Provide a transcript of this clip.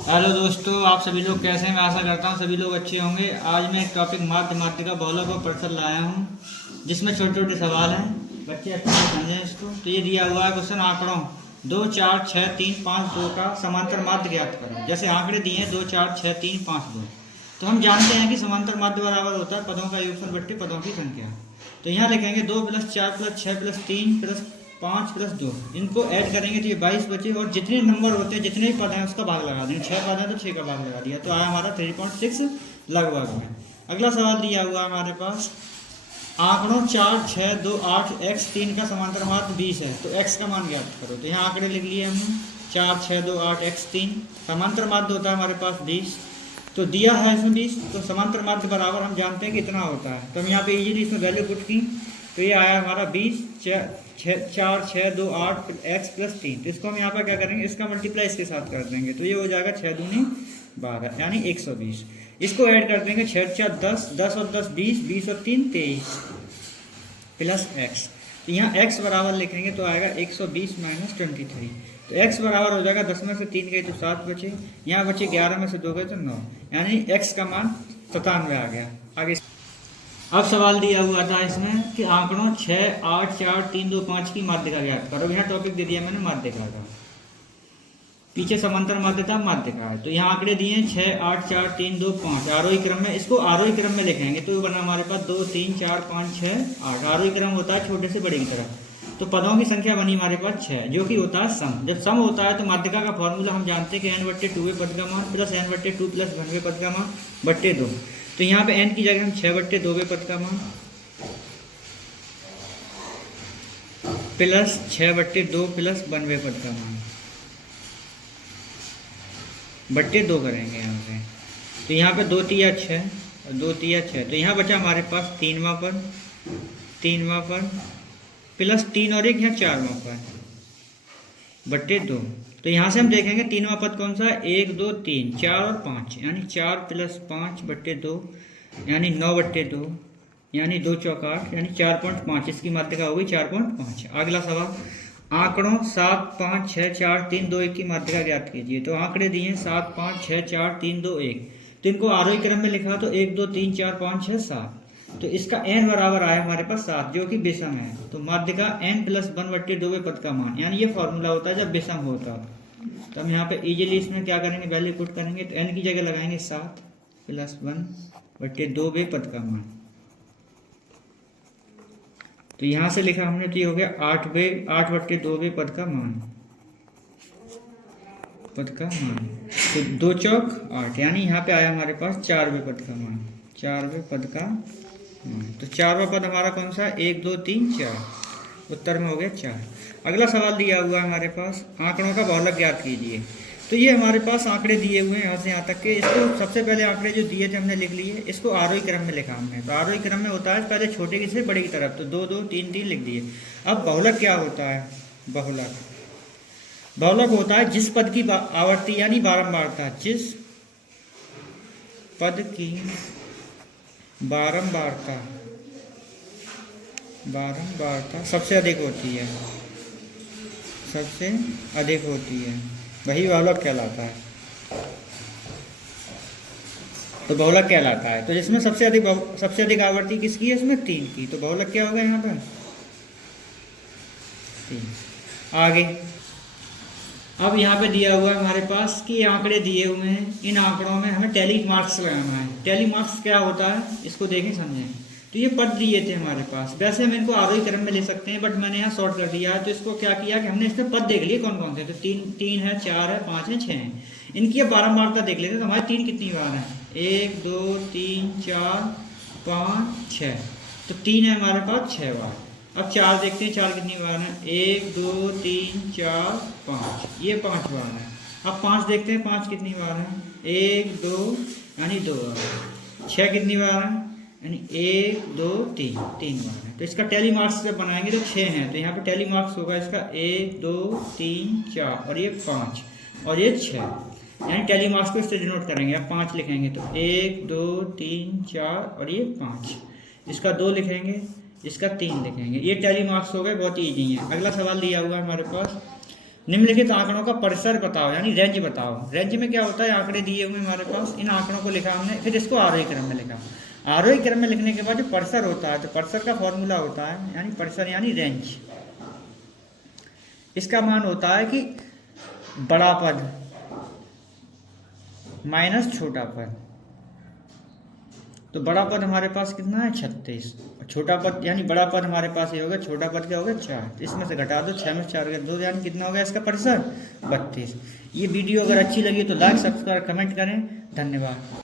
Hello दोस्तों, आप सभी लोग कैसे हैं। मैं आशा करता हूँ सभी लोग अच्छे होंगे। आज मैं एक टॉपिक माध्यमिका बहुलक और परिसर लाया हूँ, जिसमें छोटे छोटे सवाल हैं। बच्चे अच्छे से समझें इसको। तो ये दिया हुआ है क्वेश्चन, आंकड़ों 2 4 6 3 5 2 का समांतर माध्य ज्ञात करो। जैसे आंकड़े दिए हैं 2 4 6 3 5 2, तो हम जानते हैं कि समांतर माध्य बराबर होता है पदों का योगफल बट्टे पदों की संख्या। तो यहाँ लिखेंगे 2 + 4 + 6 + 3 + 5 + 2, इनको ऐड करेंगे तो ये 22 बचे, और जितने नंबर होते हैं जितने भी पद हैं उसका भाग लगा देंगे। 6 पद हैं तो 6 का भाग लगा दिया, तो आया हमारा 3.6 लगभग में। अगला सवाल दिया हुआ हमारे पास, आंकड़ों 4 6 2 8 x 3 का समांतर माध्य 20 है, तो x का मान ज्ञात करो। तो यहाँ आंकड़े लिख लिए हमने 4 6 2 8 x 3, समांतर माध्य होता है हमारे पास 20, तो दिया है इसमें 20, तो समांतर माध्य बराबर हम जानते हैं कितना होता है। तो हम यहाँ पे इजीली इसमें वैल्यू पुट की, तो ये आया हमारा 20 4 6 2 8 x + 3। तो इसको हम यहाँ पर क्या करेंगे, इसका मल्टीप्लाई इसके साथ कर देंगे, तो ये हो जाएगा 6 दूनी 12 यानी 120। इसको ऐड कर देंगे 6 4 10 10 और 10 20 20 और 3 23 प्लस x। तो यहाँ x बराबर लिखेंगे तो आएगा 120 - 23। तो x बराबर हो जाएगा 10 में से 3 गए तो 7 बचे, यहाँ बचे 11 में से 2 गए तो 9, यानी x का मान 97 आ गया। आगे अब सवाल दिया हुआ था इसमें कि आंकड़ों 6 8 4 3 2 5 की माध्यिका ज्ञात करो। यहाँ टॉपिक दे दिया मैंने माध्यिका का, पीछे समांतर माध्यता माध्यिका है। तो यहाँ आंकड़े दिए हैं 6 8 4 3 2 5 आरोही क्रम में। इसको आरोही क्रम में लिखेंगे तो बना हमारे पास 2 3 4 5 6 8। आरोही क्रम होता है छोटे से बड़े की तरफ। तो पदों की संख्या बनी हमारे पास 6, जो कि होता है सम। जब सम होता है तो माध्यिका का फॉर्मूला हम जानते हैं कि n/2 पद का मान प्लस n/2 प्लस 1 पद का मान बट्टे 2। तो यहाँ पे n की जगह हम 6/2 पद का मान प्लस 6/2 प्लस 1 पद का मान बट्टे 2 करेंगे यहाँ पे। तो यहाँ पे 2 तिया 6 और 2 तिया 6, तो यहाँ बचा हमारे पास 3वां पद प्लस 3 और 1 यहाँ 4वां पद बट्टे 2। तो यहाँ से हम देखेंगे 3वां पद कौन सा है, 1 2 3 4 और 5, यानी 4 + 5 बट्टे 2 यानी 9/2, यानी 2 चौक 8, यानी 4.5। इसकी माध्यिका होगी 4.5। अगला सवाल, आंकड़ों 7 5 6 4 3 2 1 की माध्यिका ज्ञात कीजिए। तो आंकड़े दिए हैं 7 5 6 4 3 2 1, तो इनको आरोही क्रम में लिखा तो 1 2 3 4 5 6 7। तो इसका n बराबर आया हमारे पास 7, जो कि विषम है। तो माध्यिका n + 1/2 पद का मान, यानी ये फॉर्मूला होता है जब विषम होता है। तो हम यहाँ पे इजीली इसमें क्या करेंगे, वैल्यू पुट करेंगे। तो n की जगह लगाएंगे 7 + 1/2 पद का मान। तो यहाँ से लिखा हमने तो ये हो गया 8/2 पद का मान तो 2 चौक 8, यानी यहाँ पे आया हमारे पास 4वें पद का मान, 4वें पद का मान। तो 4वां पद हमारा कौन सा, 1 2 3 4, उत्तर में हो गया 4। अगला सवाल दिया हुआ है हमारे पास, आंकड़ों का बहुलक ज्ञात कीजिए। तो ये हमारे पास आंकड़े दिए हुए हैं यहाँ से यहाँ तक के। इसको सबसे पहले आंकड़े जो दिए थे हमने लिख लिए, इसको आरोही क्रम में लिखा हमने। तो आरोही क्रम में होता है पहले छोटे की से बड़े की तरफ, तो 2 2 3 3 लिख दिए। अब बहुलक क्या होता है, बहुलक होता है जिस पद की आवर्ती यानी बारंबारता, जिस पद की बारंबारता सबसे अधिक होती है, वही बहुलक कहलाता है। तो बहुलक कहलाता है। तो जिसमें सबसे अधिक आवर्ती किसकी है, इसमें 3 की। तो बहुलक क्या होगा यहाँ पर 3। आगे अब यहाँ पे दिया हुआ है हमारे पास कि आंकड़े दिए हुए हैं, इन आंकड़ों में हमें टैली मार्क्स लगाना है। टैली मार्क्स क्या होता है, इसको देखें समझें। तो ये पद दिए थे हमारे पास, वैसे हम इनको आरोही क्रम में ले सकते हैं, बट मैंने यहाँ शॉर्ट कर दिया है। तो इसको क्या किया कि हमने इसमें पद देख लिए कौन कौन से। तो 3 है, 4 है, 5 है, 6 है। इनकी अब बारंबारता देख लेते हैं। तो हमारी 3 कितनी बार है, 1 2 3 4 5 6। तो 3 है हमारे पास 6 बार। अब 4 देखते हैं, 4 कितनी बार है, 1 2 3 4 5, ये 5 बार है। अब 5 देखते हैं, 5 कितनी बार है, 1 2 यानी 2 बार। 6 कितनी बार है, यानी 1 2 3 बार है। तो इसका टैली मार्क्स जब बनाएंगे तो 6 है, तो यहाँ पे टैली मार्क्स होगा इसका 1 2 3 4 और ये 5 और ये 6, यानी टैली मार्क्स को इससे डिनोट करेंगे। अब 5 लिखेंगे तो 1 2 3 4 और ये 5, इसका 2 लिखेंगे, इसका 3 लिखेंगे। ये टैली मार्क्स हो गए, बहुत ईजी है। अगला सवाल दिया हुआ है हमारे पास, निम्नलिखित आंकड़ों का परिसर बताओ, यानी रेंज बताओ। रेंज में क्या होता है, आंकड़े दिए हुए हमारे पास, इन आंकड़ों को लिखा हमने, फिर इसको आरोही क्रम में लिखा। आरोही क्रम में लिखने के बाद जो परिसर होता है, तो परिसर का फॉर्मूला होता है, यानी परिसर यानी रेंज, इसका मान होता है कि बड़ा पद माइनस छोटा पद। तो बड़ा पद हमारे पास कितना है 36, छोटा पद यानी बड़ा पद हमारे पास ये होगा, छोटा पद क्या होगा 4, इसमें से घटा दो, 6 में 4 गया 2, यानी कितना होगा इसका परिसर 32। ये वीडियो अगर अच्छी लगी तो लाइक सब्सक्राइब कमेंट करें, धन्यवाद।